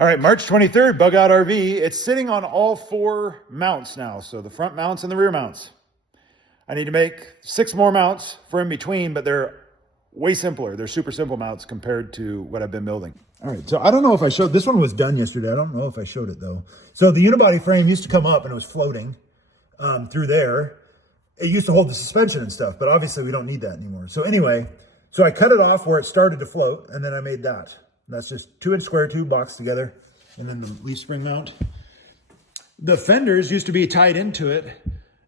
All right, March 23rd, Bug Out RV. It's sitting on all 4 mounts now. So the front mounts and the rear mounts. I need to make 6 more mounts for in between, but they're way simpler. They're super simple mounts compared to what I've been building. All right, so I don't know if I showed, this one was done yesterday. I don't know if I showed it though. So the unibody frame used to come up and it was floating through there. It used to hold the suspension and stuff, but obviously we don't need that anymore. So anyway, so I cut it off where it started to float and then I made that. That's just 2-inch square tube boxed together. And then the leaf spring mount. The fenders used to be tied into it.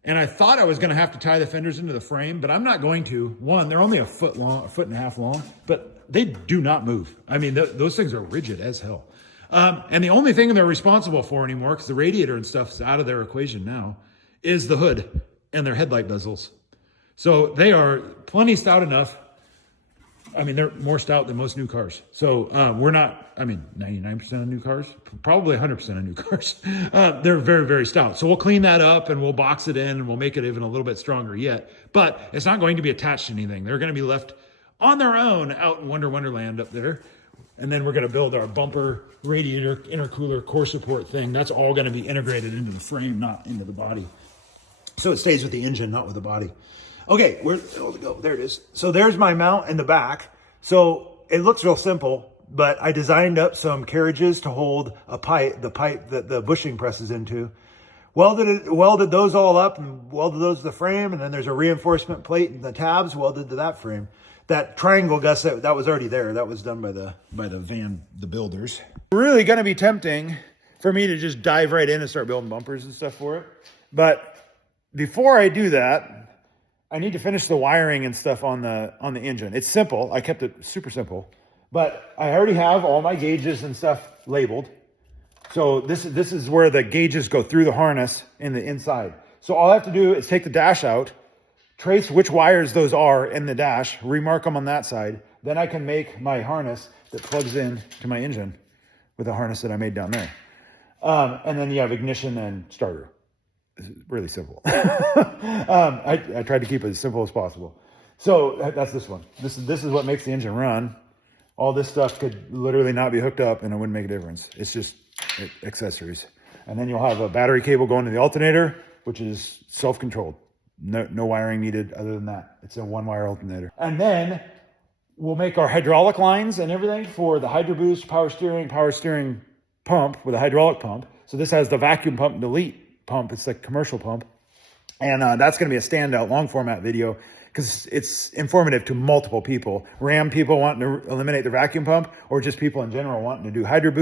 And I thought I was going to have to tie the fenders into the frame, but I'm not going to. One, they're only a foot long, a foot and a half long, but they do not move. I mean, those things are rigid as hell. And the only thing they're responsible for anymore, because the radiator and stuff is out of their equation now, is the hood and their headlight bezels. So they are plenty stout enough. I mean, they're more stout than most new cars. So we're not, I mean, 99% of new cars, probably 100% of new cars. They're very, very stout. So we'll clean that up and we'll box it in and we'll make it even a little bit stronger yet. But it's not going to be attached to anything. They're going to be left on their own out in Wonderland up there. And then we're going to build our bumper, radiator, intercooler, core support thing. That's all going to be integrated into the frame, not into the body. So it stays with the engine, not with the body. Okay, where's it go? There it is. So there's my mount in the back. So it looks real simple, but I designed up some carriages to hold a pipe, the pipe that the bushing presses into. Welded those all up and welded those to the frame. And then there's a reinforcement plate and the tabs welded to that frame. That triangle gusset, that was already there. That was done by the builders. Really going to be tempting for me to just dive right in and start building bumpers and stuff for it. But before I do that, I need to finish the wiring and stuff on the engine. It's simple. I kept it super simple, but I already have all my gauges and stuff labeled. So this is where the gauges go through the harness in the inside. So all I have to do is take the dash out, trace which wires those are in the dash, remark them on that side. Then I can make my harness that plugs in to my engine with the harness that I made down there. And then you have ignition and starter. It's really simple. I tried to keep it as simple as possible. So that's this one. This is what makes the engine run. All this stuff could literally not be hooked up and it wouldn't make a difference. It's just accessories. And then you'll have a battery cable going to the alternator, which is self-controlled. No wiring needed other than that. It's a 1-wire alternator. And then we'll make our hydraulic lines and everything for the Hydro Boost power steering pump with a hydraulic pump. So this has the vacuum pump and delete pump. It's like a commercial pump. And that's going to be a standout long format video because it's informative to multiple people. Ram people wanting to eliminate the vacuum pump or just people in general wanting to do Hydro Boost.